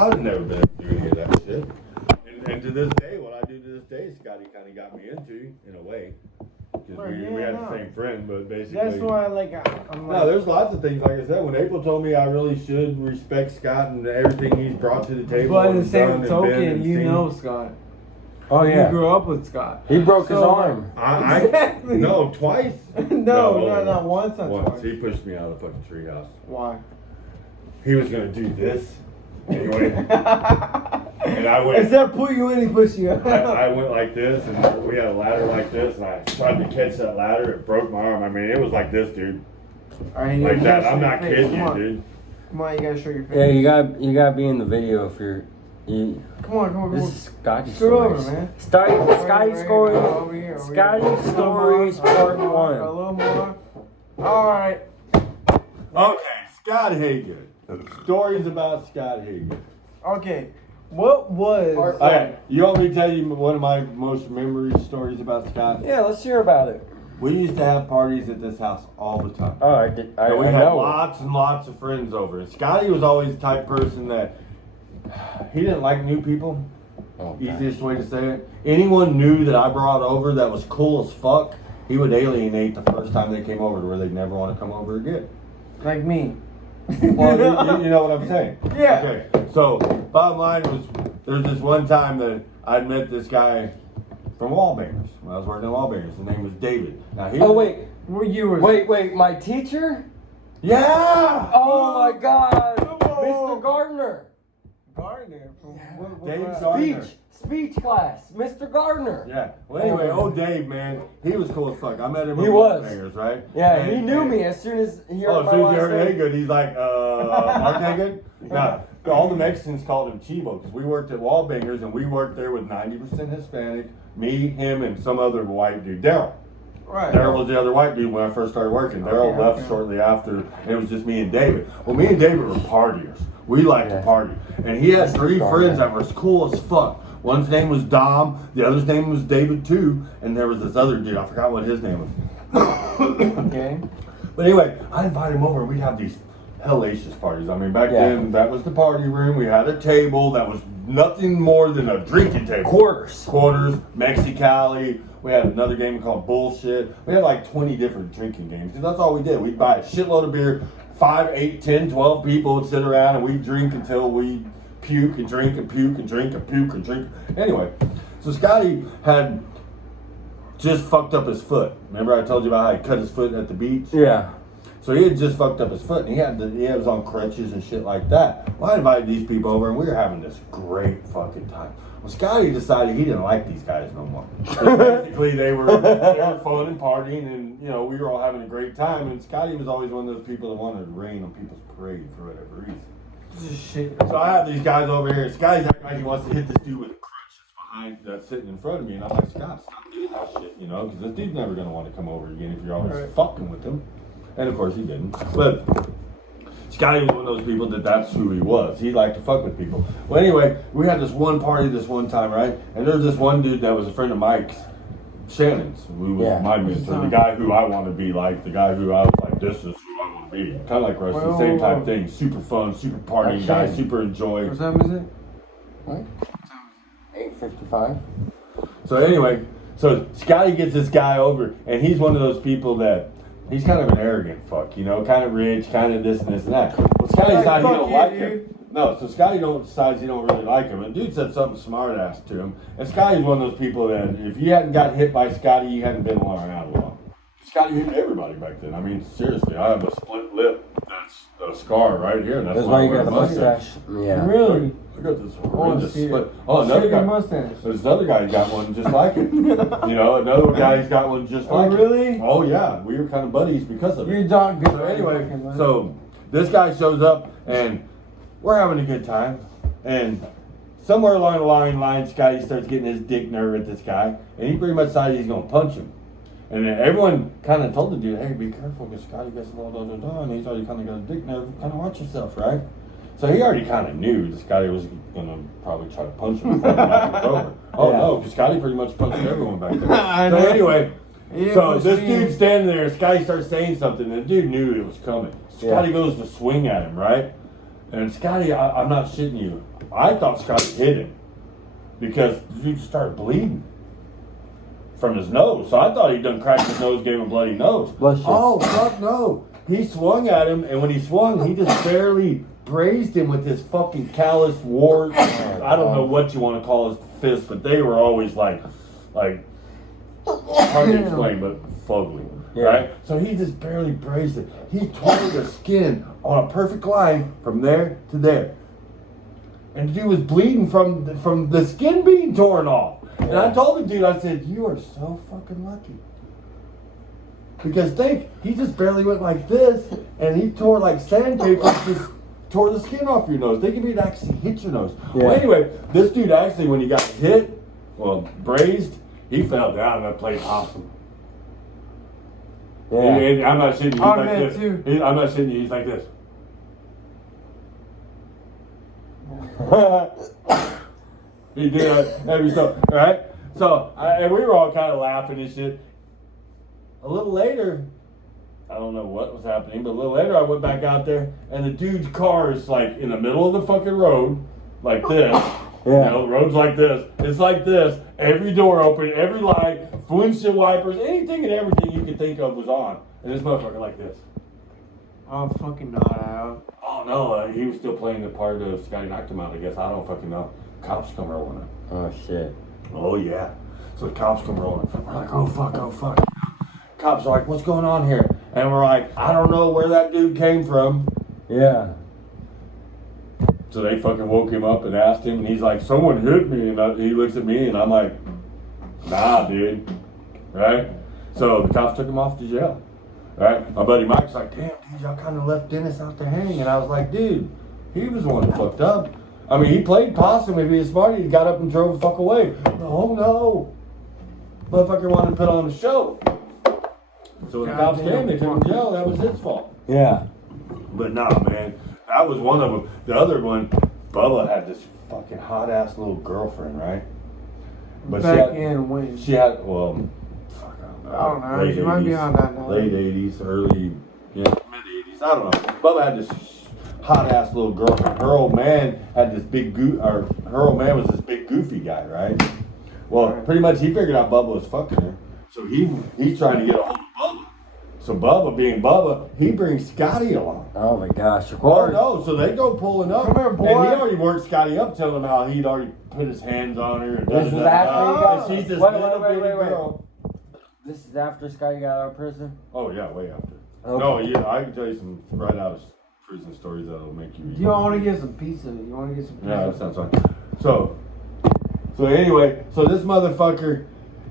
I've never been able to do any of that shit. And to this day, what I do to this day, Scotty kind of got me into, in a way. Because we had the same friend, but basically. That's why, I'm like. No, there's lots of things, like I said, when April told me I really should respect Scott and everything he's brought to the table. But in the same token, you know Scott. Oh, yeah. You grew up with Scott. He broke his arm. Exactly. No, twice. No, not once, not twice. He pushed me out of the fucking treehouse. Why? He was going to do this. Anyway. And I went. Instead of put you in, he pushed you out. I went like this, and we had a ladder like this, and I tried to catch that ladder. It broke my arm. I mean, it was like this, dude. Right, like that. I'm not kidding you, dude. Come on, you gotta show your face. Yeah, you gotta be in the video if you're. Come on. This is Scotty Stories. Stories. Over, man. Scotty Stories. Over here. Scotty Stories Part 1. A little more. Alright. Okay, Scotty Hagood. Stories about Scotty Hagood. Okay. What was... Okay, you want me to tell you one of my most memory stories about Scott? Yeah, let's hear about it. We used to have parties at this house all the time. Oh, I we had know. Lots and lots of friends over. And Scotty was always the type of person that he didn't like new people. Oh, Easiest way to say it. Anyone new that I brought over that was cool as fuck, he would alienate the first time they came over to where they'd never want to come over again. Like me. Well, you know what I'm saying. Yeah. Okay. So, bottom line was, there was this one time that I'd met this guy from Wallbangers. When I was working at Wallbangers, his name was David. Now he. Oh wait. Were you? Wait. My teacher? Yeah. Oh my God. Mr. Gardner. Gardner. Dave Gardner. Speech class. Mr. Gardner. Yeah. Well, anyway, Dave, man, he was cool as fuck. I met him at He was. Wallbangers, right? Yeah, he knew me as soon as he heard Oh, my as soon as last he heard name. Hagood, he's like, Mark Hagood? Nah, all the Mexicans called him Chivo because we worked at Wallbangers and we worked there with 90% Hispanic, me, him, and some other white dude, Daryl. Right. Daryl was the other white dude when I first started working. Daryl left shortly after, and it was just me and David. Well, me and David were partiers. We liked to party. And he had three friends that were as cool as fuck. One's name was Dom, the other's name was David too, and there was this other dude, I forgot what his name was. Okay. But anyway, I invited him over and we'd have these hellacious parties. I mean, back then, that was the party room. We had a table that was nothing more than a drinking table. Quarters, Mexicali. We had another game called Bullshit. We had like 20 different drinking games. Because that's all we did. We'd buy a shitload of beer. 5, 8, 10, 12 people would sit around and we'd drink until we puke and drink and puke and drink and puke and drink. Anyway, so Scotty had just fucked up his foot. Remember I told you about how he cut his foot at the beach? Yeah. So he had just fucked up his foot, and he was on crutches and shit like that. Well, I invited these people over, and we were having this great fucking time. Well, Scotty decided he didn't like these guys no more. Basically, they were fun and partying, and we were all having a great time. And Scotty was always one of those people that wanted to rain on people's parade for whatever reason. Shit. So I have these guys over here. Scotty's acting like he wants to hit this dude with a crutch that's sitting in front of me, and I'm like, Scott, stop doing that shit, because this dude's never gonna want to come over again if you're always fucking with him. And of course he didn't. But Scotty was one of those people that's who he was. He liked to fuck with people. Well, anyway, we had this one party this one time, right? And there was this one dude that was a friend of Mike's, Shannon's, who was my mentor, the guy who I want to be like, the guy who I was like, this is who I want to be. Kind of like Rusty, same type thing. Super fun, super partying guy, super enjoy. What time is it? What? 8:55. So anyway, so Scotty gets this guy over, and he's one of those people that he's kind of an arrogant fuck, kind of rich, kind of this and this and that. Well, Scotty decides he don't like him. No, so Scotty decides he don't really like him. And dude said something smart ass to him. And Scotty's one of those people that if you hadn't got hit by Scotty, you hadn't been around long. Scotty hit everybody back then. I mean, seriously, I have a split lip. That's a scar right here. That's why you got a mustache. Yeah. Really? I got this horrendous split. Oh, another guy. Mustache. There's another guy who got one just like it. Another guy's got one just like it. Oh, really? Oh, yeah. We were kind of buddies because of it. You're dog good. So anyway, so this guy shows up and we're having a good time. And somewhere along the line, Scotty starts getting his dick nerve at this guy. And he pretty much decided he's going to punch him. And then everyone kind of told the dude, hey, be careful because Scotty gets a little and he's already kind of got a dick nerve. Kind of watch yourself, right? So he already kind of knew this guy was going to probably try to punch him before the night was over. Oh, no, because Scotty pretty much punched everyone back there. So anyway, so this dude's standing there, Scotty starts saying something, and the dude knew it was coming. Scotty goes to swing at him, right? And Scotty, I'm not shitting you. I thought Scotty hit him because the dude started bleeding from his nose. So I thought he'd done cracked his nose, gave him a bloody nose. Bless you. Oh, fuck no. He swung at him, and when he swung, he just barely grazed him with his fucking callous wart. I don't know what you want to call his fist, but they were always like hard to explain, but fugly. Yeah. Right? So he just barely grazed it. He tore the skin on a perfect line from there to there. And the dude was bleeding from the skin being torn off. And I told the dude, I said, you are so fucking lucky. Because he just barely went like this, and he tore like sandpaper, just tore the skin off your nose. Think if he'd actually hit your nose. Yeah. Well, anyway, this dude actually, when he got hit, grazed, he fell down and that played possum. Yeah. And I'm not shitting you, he's Oh, like man, this. too. I'm not shitting you, he's like this. He did every so, right? So, and we were all kind of laughing and shit. A little later, I don't know what was happening, but a little later I went back out there, and the dude's car is like in the middle of the fucking road, like this. Yeah. You know, roads like this. It's like this. Every door open, every light, windshield wipers, anything and everything you could think of was on. And this motherfucker like this. Oh, fucking not out. Oh no, he was still playing the part of Scotty knocked him out, I guess. I don't fucking know. Cops come rolling up. Oh shit. Oh yeah. So the cops come rolling up. We're like, oh fuck. Cops are like, what's going on here? And we're like, I don't know where that dude came from. Yeah. So they fucking woke him up and asked him, and he's like, someone hit me. And he looks at me, and I'm like, nah, dude. Right? So the cops took him off to jail. Right? My buddy Mike's like, damn, dude, y'all kind of left Dennis out there hanging. And I was like, dude, he was the one that fucked up. I mean, he played possum. If he was smart, he got up and drove the fuck away. Oh, no. Motherfucker wanted to put on a show. So when the cops came, they took him to jail. That was his fault. Yeah. But nah, man. That was one of them. The other one, Bubba had this fucking hot-ass little girlfriend, right? But Back in when? She had, well, fuck, I don't know. late She might be 80s, on that now. Late 80s, early, mid-80s. I don't know. Bubba had this hot-ass little girlfriend. Her old man had this big her old man was this big goofy guy, right? Well, pretty much he figured out Bubba was fucking her. So he's trying to get a hold of Bubba. So Bubba, being Bubba, he brings Scotty along. Oh my gosh, of Oh course. no, so they go pulling up. Come here, boy. And he already worked Scotty up, telling him how he'd already put his hands on her. And This is after he got. And she's this Wait. girl. This is after Scotty got out of prison? Oh yeah, way after. Okay. No, yeah, I can tell you some right out of prison stories that'll make you. You want to get some pizza? You want to get some pizza? Yeah, that sounds fine. So anyway, so this motherfucker,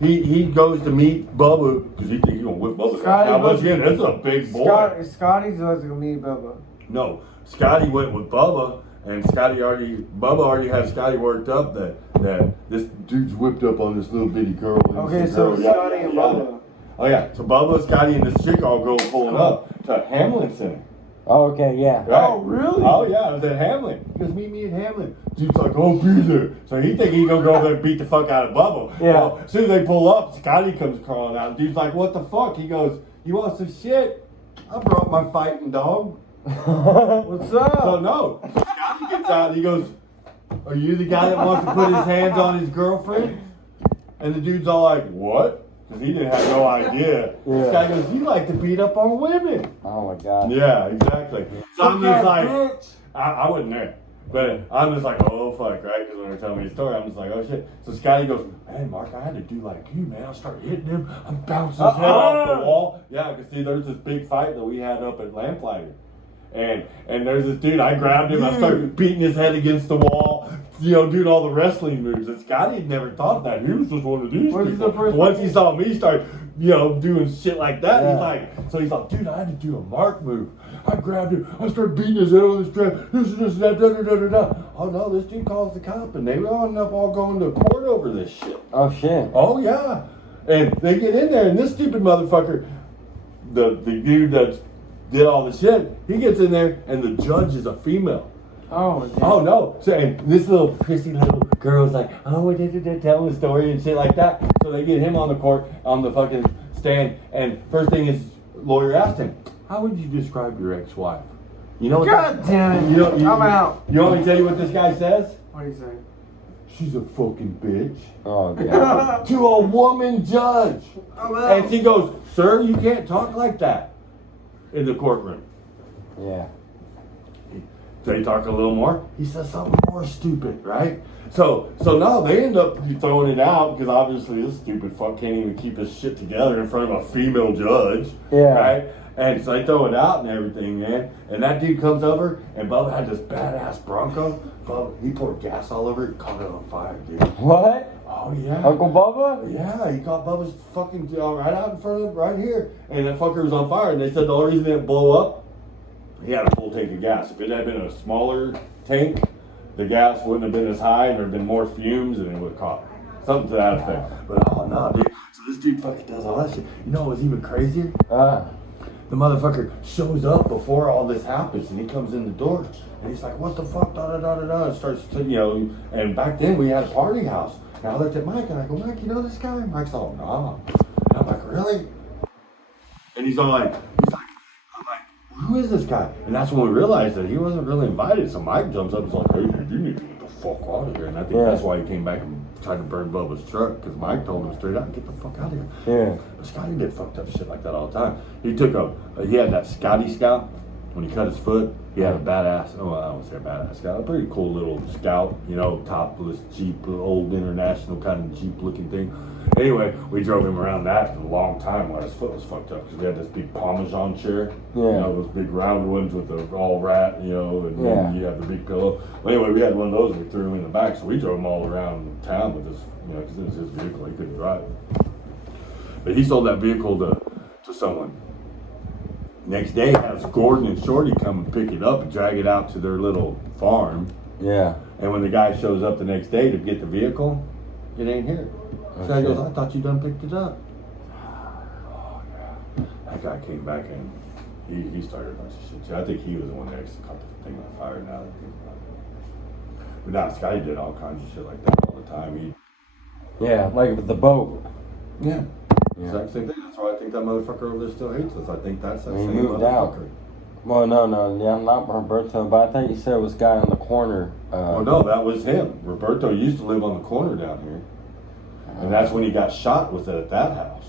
he goes to meet Bubba because he thinks he's gonna whip Bubba. Scotty Now, once goes- again, that's a big boy. Scotty's supposed to meet Bubba. No, Scotty went with Bubba, and Bubba already had Scotty worked up that this dude's whipped up on this little bitty girl. and Okay, this so girl, Scotty and Bubba. Oh yeah, so Bubba, Scotty, and this chick all go pulling up to Hamlin Center. Oh, okay, yeah. Right? Oh, really? Oh yeah, it was at Hamlin. He goes, meet me at Hamlin. Dude's like, oh, be there. So he think he gonna go over there and beat the fuck out of Bubba. Yeah. Well, as soon as they pull up, Scotty comes crawling out. Dude's like, what the fuck? He goes, you want some shit? I brought my fighting dog. What's up? So no. So Scotty gets out and he goes, are you the guy that wants to put his hands on his girlfriend? And the dude's all like, what? Because he didn't have no idea. Yeah. This guy goes, you like to beat up on women. Oh my gosh. Yeah, exactly. So I'm just like, Bitch. I wasn't there. But I'm just like, oh fuck, right? Because when they're telling me the story, I'm just like, oh shit. So Scotty goes, man, Mark, I had to do like you, man. I started hitting him. I'm bouncing his head off the wall. Yeah, because see, there's this big fight that we had up at Lamplighter. And there's this dude, I grabbed him, I started beating his head against the wall, doing all the wrestling moves. And Scotty had never thought of that. He was just one of these What is people. the first Once he saw me start, doing shit like that, Yeah. he's like, dude, I had to do a Mark move. I grabbed him, I started beating his head on the strap, this, that, da. Oh no, this dude calls the cop, and they wound up all going to court over this shit. Oh shit. Oh yeah. And they get in there, and this stupid motherfucker, the dude that did all the shit, he gets in there, and the judge is a female. Oh, damn. Oh no! So and this little prissy little girl's like, oh, tell the story and shit like that. So they get him on the court, on the fucking stand, and first thing his lawyer asked him, how would you describe your ex-wife? You know what? God damn it. You know, I'm out. You want me to tell you what this guy says? What do you say? She's a fucking bitch. Oh, God. To a woman judge. I'm out. And she goes, sir, you can't talk like that in the courtroom. Yeah. So he talked a little more. He says something more stupid, right? So no, they end up throwing it out because obviously this stupid fuck can't even keep his shit together in front of a female judge. Yeah. Right? And so they throw it out and everything, man. And that dude comes over and Bubba had this badass Bronco. Bubba, he poured gas all over it and caught it on fire, dude. What? Oh, yeah. Uncle Bubba? Yeah, he caught Bubba's fucking right out in front of right here. And that fucker was on fire. And they said the only reason it didn't blow up, he had a full tank of gas. If it had been a smaller tank, the gas wouldn't have been as high and there would have been more fumes and it would have caught. Something to that effect. But oh no, dude. So this dude fucking does all that shit. You know what was even crazier? The motherfucker shows up before all this happens and he comes in the door and he's like, what the fuck, da da da da da, and starts to, you know, and back then we had a party house. And I looked at Mike and I go, Mike, you know this guy? Mike's all, nah. And I'm like, really? And he's like, I'm like, who is this guy? And that's when we realized that he wasn't really invited. So Mike jumps up and is like, hey, dude, you need to get the fuck out of here. And I think that's why he came back and tried to burn Bubba's truck, because Mike told him straight out, get the fuck out of here. Yeah. But Scotty did fucked up shit like that all the time. He had that Scotty Scout. When he cut his foot, he had a badass, I don't say a badass Scout, a pretty cool little Scout, you know, topless Jeep, old international kind of Jeep looking thing. Anyway, we drove him around that for a long time while his foot was fucked up, because we had this big Parmesan chair, you know, those big round ones with the all rat, you know, and then you have the big pillow. Well, anyway, we had one of those and we threw him in the back, so we drove him all around town with this, you know, because it was his vehicle, he couldn't drive. But he sold that vehicle to someone. Next day, has Gordon and Shorty come and pick it up and drag it out to their little farm. Yeah. And when the guy shows up the next day to get the vehicle, it ain't here. So he goes, I thought you done picked it up. Oh, yeah. That guy came back and he started a bunch of shit too. I think he was the one that actually caught the thing on fire now that I think about it. But nah, Scotty did all kinds of shit like that all the time. Yeah, like with the boat. Yeah. Exact same thing. That's why I think that motherfucker over there still hates us. I think that's that He same moved out. motherfucker. Well, no, yeah, not Roberto, but I thought you said it was guy on the corner. Well, no, that was him. Roberto used to live on the corner down here. And that's when he got shot, was at that house.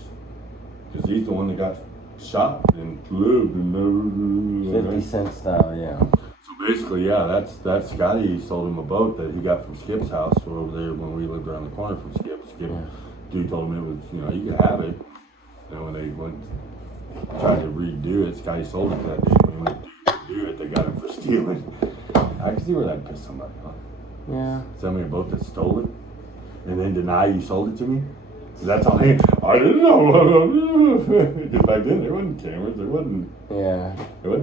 Because he's the one that got shot and lived and 50 Cent style, yeah. So basically, yeah, that's Scotty. He sold him a boat that he got from Skip's house over there when we lived around the corner from Skip. Dude told him it was, you know, you could have it. And when they went tried to redo it, Scotty sold it to that dude. When he went to do it, they got him for stealing. I can see where that pissed somebody off. Yeah. Sell me a boat that stole it and then deny you sold it to me. That's all I didn't know. Because back then there wasn't cameras, there wasn't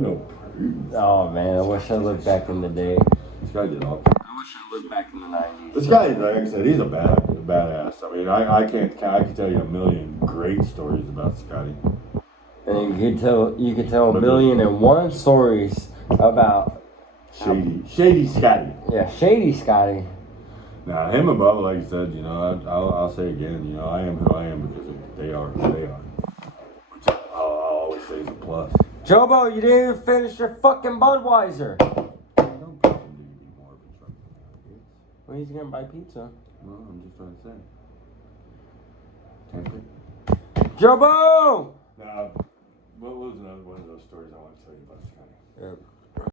no proof. Oh man, I wish I looked back in the day. This guy did all. I wish I looked back in the 90s. This guy, like I said, he's a badass. I mean, I can tell you a million great stories about Scotty. And you could tell 1,000,001 stories about Shady Scotty. Yeah, Shady Scotty. Now, him and Bubba, like you said, you know, I'll say again, you know, I am who I am because they are who they are. Which I'll always say is a plus. Jobo, you didn't even finish your fucking Budweiser. Don't push him to be more of a truck. Well, he's gonna buy pizza. No, I'm just trying to say. Temper. Jobo! Now, what was another one of those stories I want to tell you about Scotty? Yeah.